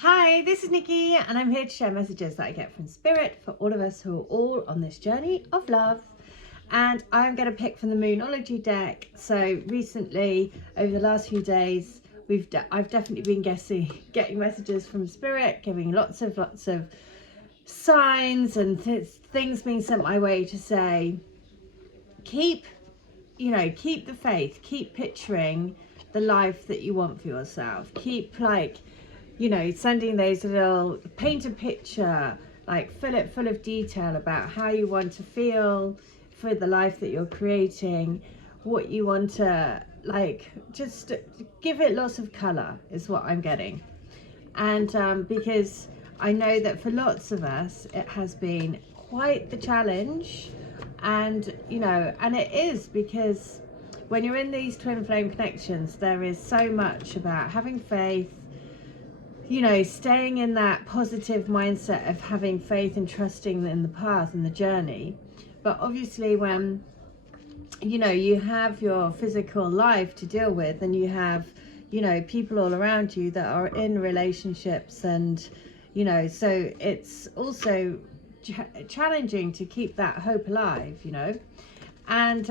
Hi, this is Nikki, and I'm here to share messages that I get from Spirit for all of us who are all on this journey of love. And I'm going to pick from the Moonology deck. So recently, over the last few days, I've definitely been getting messages from Spirit, giving lots of signs and things being sent my way to say, keep the faith, keep picturing the life that you want for yourself, keep sending those little, paint a picture, like fill it full of detail about how you want to feel for the life that you're creating, what you want to, just give it lots of color is what I'm getting. And because I know that for lots of us it has been quite the challenge, and it is because when you're in these twin flame connections, there is so much about having faith, staying in that positive mindset of having faith and trusting in the path and the journey. But obviously when you have your physical life to deal with, and you have people all around you that are in relationships, and so it's also challenging to keep that hope alive, and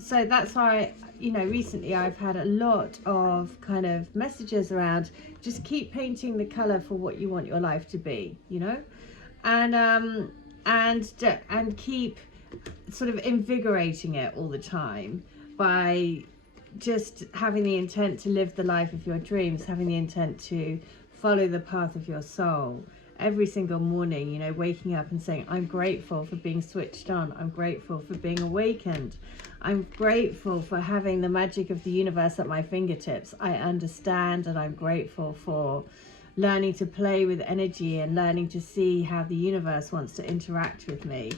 so that's why recently I've had a lot of kind of messages around just keep painting the color for what you want your life to be, and and keep sort of invigorating it all the time by just having the intent to live the life of your dreams, having the intent to follow the path of your soul every single morning, waking up and saying, I'm grateful for being switched on, I'm grateful for being awakened, I'm grateful for having the magic of the universe at my fingertips, I understand, and I'm grateful for learning to play with energy and learning to see how the universe wants to interact with me.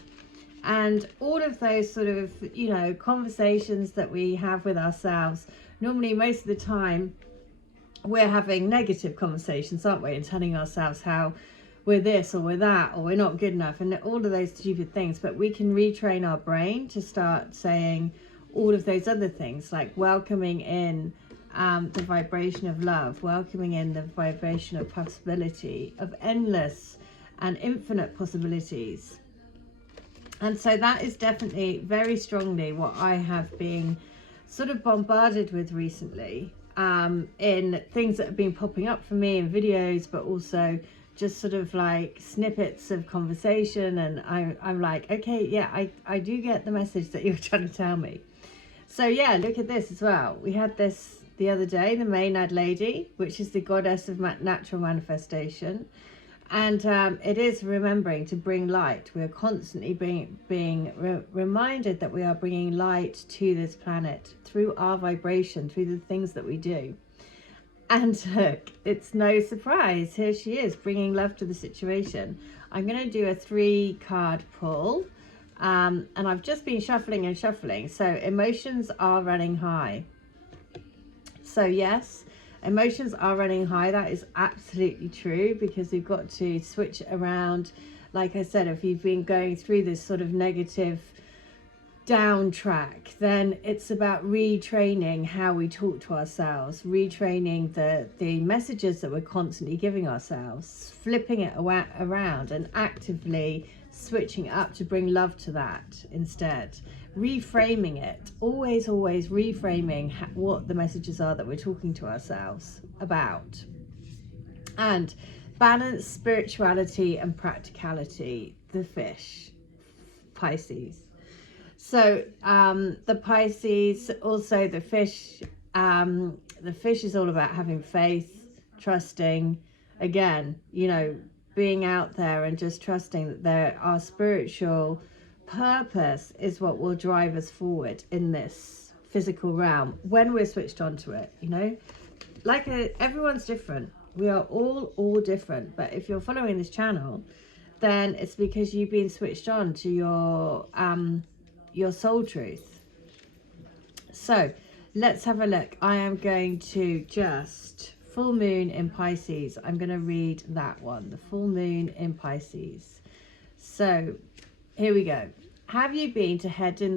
And all of those sort of conversations that we have with ourselves, normally most of the time we're having negative conversations, aren't we, and telling ourselves how we're this or we're that or we're not good enough and all of those stupid things. But we can retrain our brain to start saying all of those other things, like welcoming in the vibration of love, welcoming in the vibration of possibility, of endless and infinite possibilities. And so that is definitely very strongly what I have been sort of bombarded with recently, in things that have been popping up for me in videos, but also just sort of like snippets of conversation. And I'm like, okay, yeah, I do get the message that you're trying to tell me. So yeah, look at this as well. We had this the other day, the Maenad Lady, which is the goddess of natural manifestation. And it is remembering to bring light. We are constantly being reminded that we are bringing light to this planet through our vibration, through the things that we do. And look, it's no surprise. Here she is, bringing love to the situation. I'm going to do a 3-card pull. And I've just been shuffling and shuffling. So emotions are running high. So yes, emotions are running high. That is absolutely true, because we've got to switch around. Like I said, if you've been going through this sort of negative down track, then it's about retraining how we talk to ourselves, retraining the messages that we're constantly giving ourselves, flipping it around and actively switching up to bring love to that instead, reframing it, always reframing what the messages are that we're talking to ourselves about. And balance, spirituality and practicality, the fish, Pisces. So the Pisces, also the fish is all about having faith, trusting, again, being out there and just trusting that our spiritual purpose is what will drive us forward in this physical realm when we're switched onto it. Everyone's different. We are all different. But if you're following this channel, then it's because you've been switched on to your soul truth. So let's have a look. I am going to just full moon in Pisces. I'm going to read that one, the full moon in Pisces. So here we go. Have you been so head in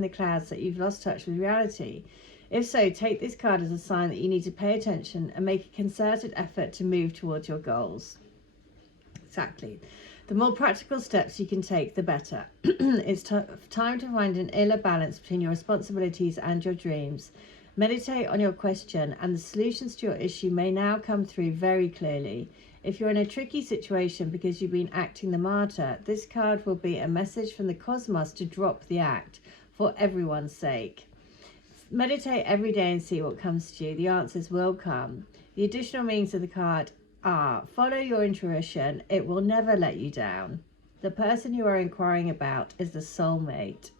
the clouds that you've lost touch with reality? If so, take this card as a sign that you need to pay attention and make a concerted effort to move towards your goals. Exactly. The more practical steps you can take, the better. It's time to find an inner balance between your responsibilities and your dreams. Meditate on your question, and the solutions to your issue may now come through very clearly. If you're in a tricky situation because you've been acting the martyr, this card will be a message from the cosmos to drop the act for everyone's sake. Meditate every day and see what comes to you. The answers will come. The additional meanings of the card are: follow your intuition, it will never let you down. The person you are inquiring about is the soulmate.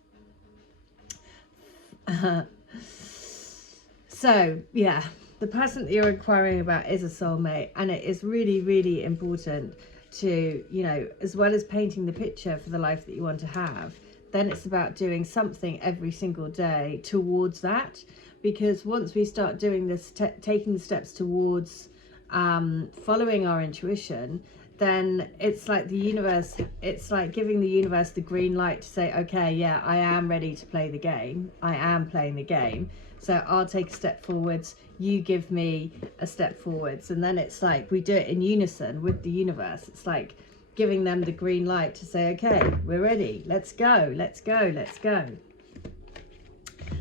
So yeah, the person that you're inquiring about is a soulmate, and it is really, really important to, you know, as well as painting the picture for the life that you want to have, then it's about doing something every single day towards that. Because once we start doing this, taking the steps towards following our intuition, then it's like the universe, it's like giving the universe the green light to say, okay, yeah, I am ready to play the game. I am playing the game. So I'll take a step forwards, you give me a step forwards. And then it's like we do it in unison with the universe. It's like giving them the green light to say, okay, we're ready. Let's go, let's go, let's go.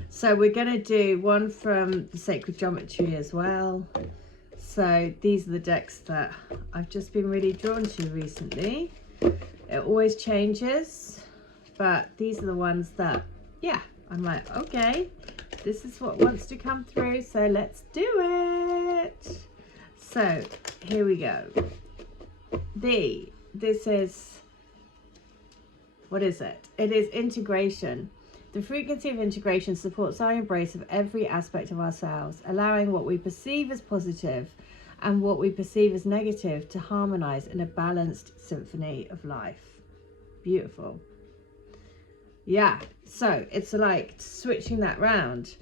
So we're going to do one from the Sacred Geometry as well. So these are the decks that I've just been really drawn to recently. It always changes, but these are the ones that, yeah, I'm like, okay, this is what wants to come through, so let's do it. So here we go. This is, what is it? It is integration. The frequency of integration supports our embrace of every aspect of ourselves, allowing what we perceive as positive and what we perceive as negative to harmonize in a balanced symphony of life. Beautiful. Yeah, so it's like switching that round.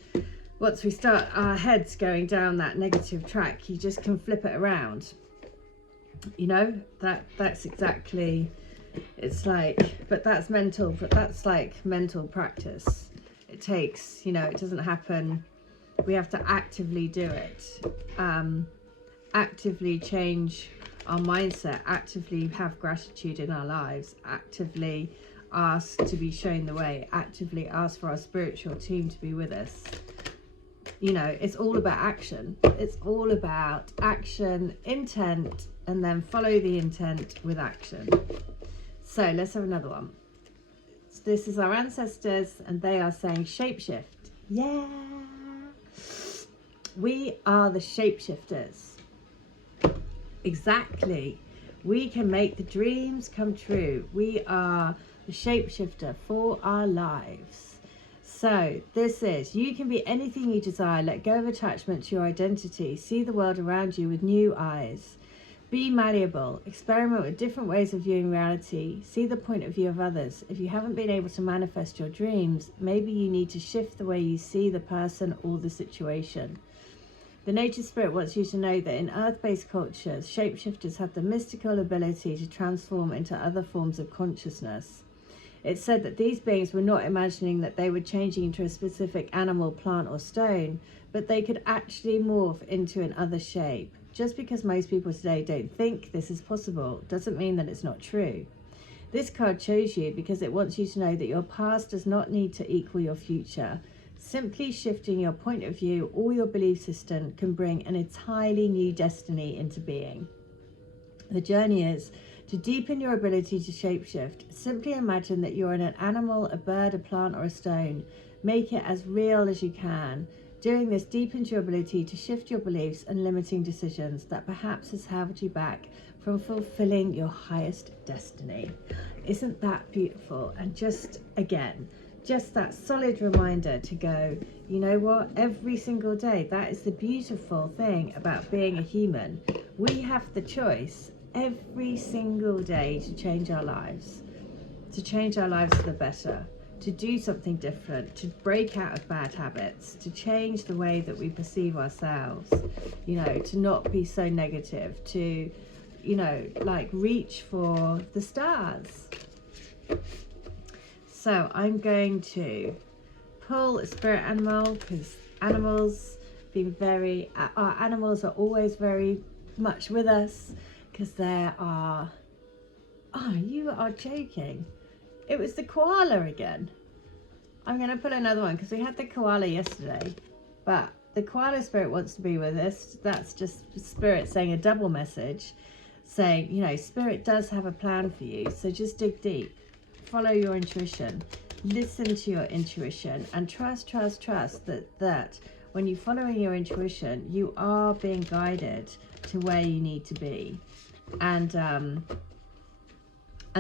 Once we start our heads going down that negative track, you just can flip it around. You know, that's exactly, it's like, but that's mental, but that's like mental practice. It takes, you know, it doesn't happen. We have to actively do it. Actively change our mindset, actively have gratitude in our lives, actively ask to be shown the way, actively ask for our spiritual team to be with us. You know, it's all about action. It's all about action, intent, and then follow the intent with action. So let's have another one. So this is our ancestors, and they are saying shapeshift. Yeah. We are the shapeshifters. Exactly. We can make the dreams come true. We are the shapeshifter for our lives. So this is, you can be anything you desire. Let go of attachment to your identity. See the world around you with new eyes. Be malleable. Experiment with different ways of viewing reality. See the point of view of others. If you haven't been able to manifest your dreams, maybe you need to shift the way you see the person or the situation. The nature spirit wants you to know that in earth-based cultures, shapeshifters have the mystical ability to transform into other forms of consciousness. It's said that these beings were not imagining that they were changing into a specific animal, plant or stone, but they could actually morph into another shape. Just because most people today don't think this is possible doesn't mean that it's not true. This card chose you because it wants you to know that your past does not need to equal your future. Simply shifting your point of view or your belief system can bring an entirely new destiny into being. The journey is to deepen your ability to shapeshift. Simply imagine that you're in an animal, a bird, a plant or a stone. Make it as real as you can. Doing this deepens your ability to shift your beliefs and limiting decisions that perhaps has held you back from fulfilling your highest destiny. Isn't that beautiful? And just again, just that solid reminder to go, you know what, every single day, that is the beautiful thing about being a human. We have the choice every single day to change our lives for the better, to do something different, to break out of bad habits, to change the way that we perceive ourselves, you know, to not be so negative, to, you know, like reach for the stars. So I'm going to pull a spirit animal because animals being our animals are always very much with us, because there are, oh, you are joking. It was the koala again. I'm going to put another one, because we had the koala yesterday, but the koala spirit wants to be with us. That's just spirit saying a double message, saying, you know, spirit does have a plan for you. So just dig deep, follow your intuition, listen to your intuition, and trust that when you're following your intuition, you are being guided to where you need to be. And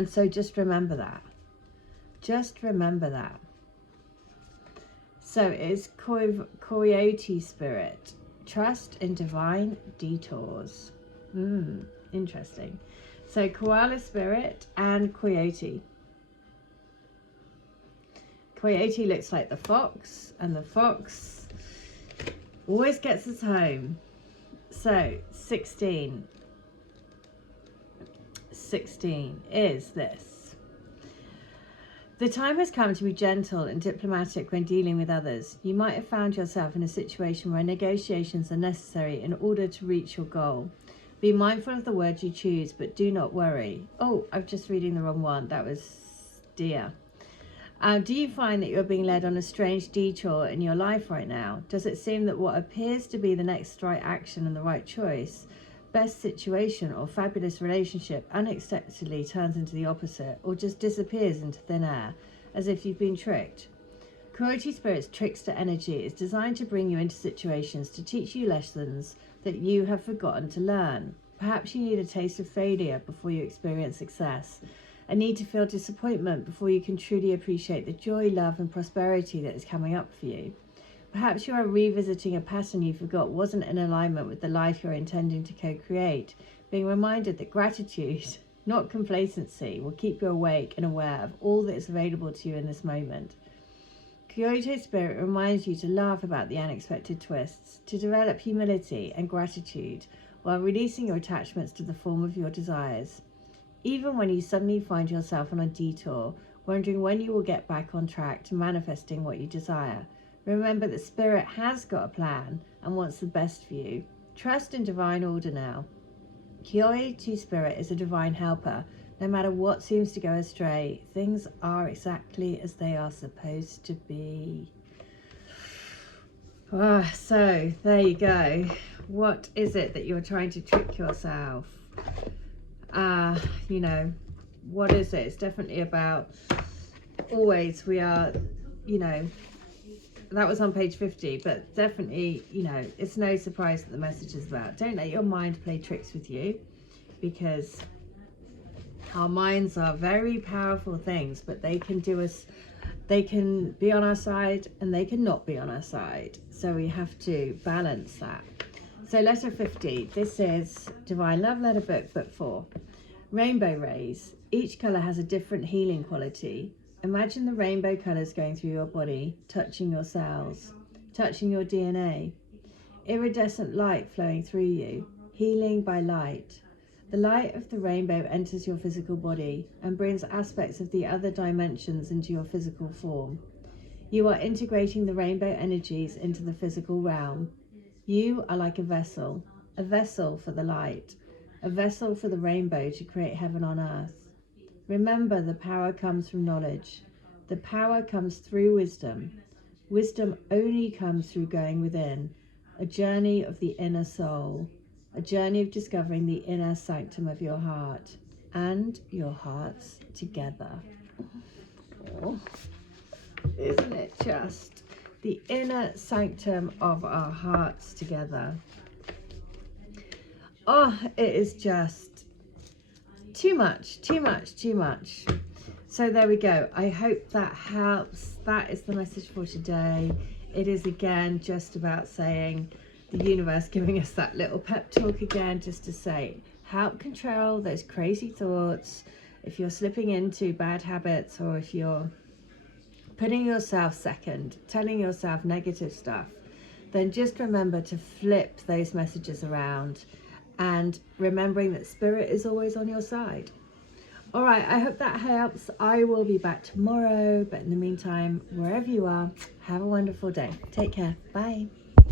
so just remember that. Just remember that. So it's coyote spirit. Trust in divine detours. Interesting. So koala spirit and coyote. Coyote looks like the fox, and the fox always gets us home. So 16 is this. The time has come to be gentle and diplomatic when dealing with others. You might have found yourself in a situation where negotiations are necessary in order to reach your goal. Be mindful of the words you choose, but do not worry. Oh, I'm just reading the wrong one. That was dear. Do you find that you're being led on a strange detour in your life right now? Does it seem that what appears to be the next right action and the right choice, best situation or fabulous relationship unexpectedly turns into the opposite, or just disappears into thin air, as if you've been tricked? Coyote Spirit's trickster energy is designed to bring you into situations to teach you lessons that you have forgotten to learn. Perhaps you need a taste of failure before you experience success, a need to feel disappointment before you can truly appreciate the joy, love and prosperity that is coming up for you. Perhaps you are revisiting a pattern you forgot wasn't in alignment with the life you're intending to co-create, being reminded that gratitude, not complacency, will keep you awake and aware of all that is available to you in this moment. Kyoto Spirit reminds you to laugh about the unexpected twists, to develop humility and gratitude while releasing your attachments to the form of your desires. Even when you suddenly find yourself on a detour, wondering when you will get back on track to manifesting what you desire, remember that Spirit has got a plan and wants the best for you. Trust in divine order now. Kyoto Spirit is a divine helper. No matter what seems to go astray, things are exactly as they are supposed to be. So there you go. What is it that you're trying to trick yourself? You know, what is it? It's definitely about always we are, you know, that was on page 50, but definitely, you know, it's no surprise that the message is about don't let your mind play tricks with you, because our minds are very powerful things, but they can do us, they can be on our side and they can not be on our side. So we have to balance that. So letter 50, this is Divine Love Letter Book 4. Rainbow rays. Each colour has a different healing quality. Imagine the rainbow colours going through your body, touching your cells, touching your DNA. Iridescent light flowing through you, healing by light. The light of the rainbow enters your physical body and brings aspects of the other dimensions into your physical form. You are integrating the rainbow energies into the physical realm. You are like a vessel for the light, a vessel for the rainbow to create heaven on earth. Remember, the power comes from knowledge. The power comes through wisdom. Wisdom only comes through going within, a journey of the inner soul, a journey of discovering the inner sanctum of your heart and your hearts together. Oh, isn't it just the inner sanctum of our hearts together? Oh, it is just too much. So there we go. I hope that helps. That is the message for today. It is again just about saying, the universe giving us that little pep talk again, just to say, help control those crazy thoughts. If you're slipping into bad habits, or if you're putting yourself second, telling yourself negative stuff, then just remember to flip those messages around, and remembering that Spirit is always on your side. All right, I hope that helps. I will be back tomorrow, but in the meantime, wherever you are, have a wonderful day. Take care. Bye.